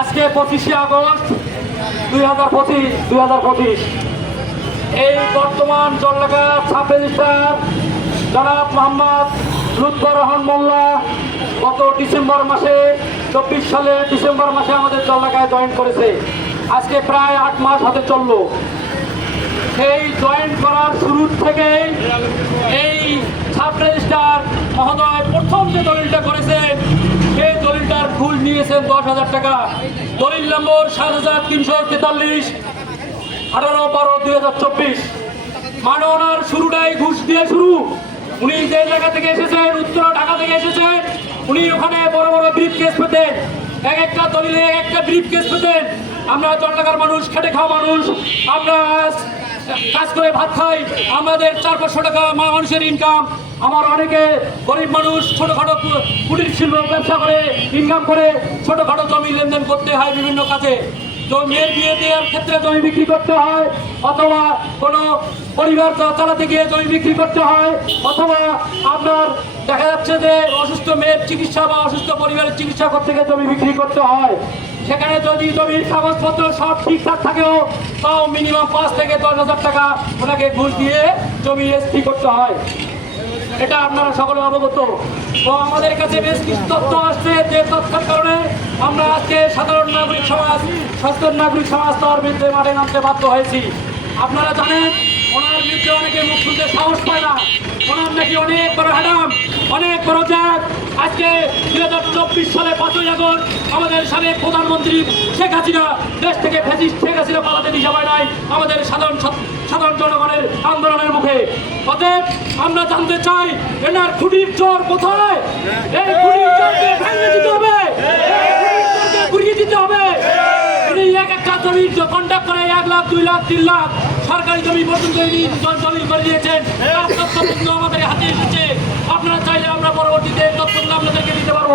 আজকে পঁচিশে আগস্ট দুই হাজার পঁচিশ, দুই হাজার পঁচিশ। এই বর্তমান জলঢাকা সাব রেজিস্ট্রার জনাব মোহাম্মদ লুৎফর রহমান মোল্লা গত ডিসেম্বর মাসে, চব্বিশ সালে ডিসেম্বর মাসে আমাদের জলঢাকায় জয়েন করেছে। আজকে প্রায় আট মাস হাতে চলল। সেই জয়েন করার শুরু থেকে এই সাব রেজিস্ট্রার মহোদয় প্রথম যে দলিলটা ফুল নিয়েছেন দশ হাজার টাকা। দলিল নম্বর সাত হাজার তিনশো তেতাল্লিশ, আঠারো বারো দুই হাজার চব্বিশ। মানে ওনার শুরুটাই ঘুষ দিয়ে শুরু। উনি যে জায়গা থেকে এসেছেন, উত্তর, ঢাকা থেকে এসেছেন, উনি ওখানে বড় বড় ব্রিফ কেস পেতেন। এক একটা দলিলে এক একটা ব্রিফ কেস পেতেন। আমরা জনটাকার মানুষ, খেটে খাওয়া মানুষ, আমরা কাজ করে ভাত খাই। আমাদের চার পাঁচশো টাকা মানুষের ইনকাম আমার অনেকে গরিব মানুষ, ছোটোখাটো কুটির শিল্প ব্যবসা করে ইনকাম করে, ছোটোখাটো জমি লেনদেন করতে হয় বিভিন্ন কাজে। মেয়ের বিয়ে দেওয়ার ক্ষেত্রে জমি বিক্রি করতে হয়, অথবা কোনো পরিবার চালাতে গিয়ে জমি বিক্রি করতে হয়, অথবা আপনার দেখা যাচ্ছে যে অসুস্থ মেয়ের চিকিৎসা বা অসুস্থ পরিবারের চিকিৎসা করতে গিয়ে জমি বিক্রি করতে হয়। সেখানে যদি জমির কাগজপত্র সব ঠিকঠাক থাকেও, তাও মিনিমাম পাঁচ থেকে দশ হাজার টাকা ওনাকে ঘুষ দিয়ে জমি রেজিস্ট্রি করতে হয়। এটা আপনারা সকলে অবগত। তো আমাদের কাছে বেশ কিছু তথ্য আসছে যে তথ্যের কারণে আমরা আজকে সাধারণ নাগরিক সমাজ, সচেতন নাগরিক সমাজ তার বিরুদ্ধে মাঠে নামতে বাধ্য হয়েছি। আপনারা জানেন, ওনার বিরুদ্ধে অনেকে মুখ শুনতে সাহস পায় না। ওনার নাকি অনেক বড় হ্যাডাম অনেক বড় জাত। আজকে দু হাজার চব্বিশ সালে পাঁচই আমাদের সাবেক প্রধানমন্ত্রী শেখ হাসিনা, দেশ থেকে ফেসিস্ট শেখ হাসিনা পালাতে দিশা পায় নাই আমাদের সাধারণ সাধারণ জনগণের আন্দোলনের মুখে। অতএব আমরা জানতে চাই, এনার খুঁটির চর কোথায়? দিতে হবে। ঘুরিয়ে দিতে হবে। এক একটা জমির কন্ট্যাক্ট করে এক লাখ, দুই লাখ, তিন লাখ সরকারি জমি পর্যন্ত জমি করে দিয়েছেন আমাদের হাতে এসেছে। আপনারা চাইলে আমরা পরবর্তীতে তথ্যগুলো আপনাদেরকে দিতে পারব।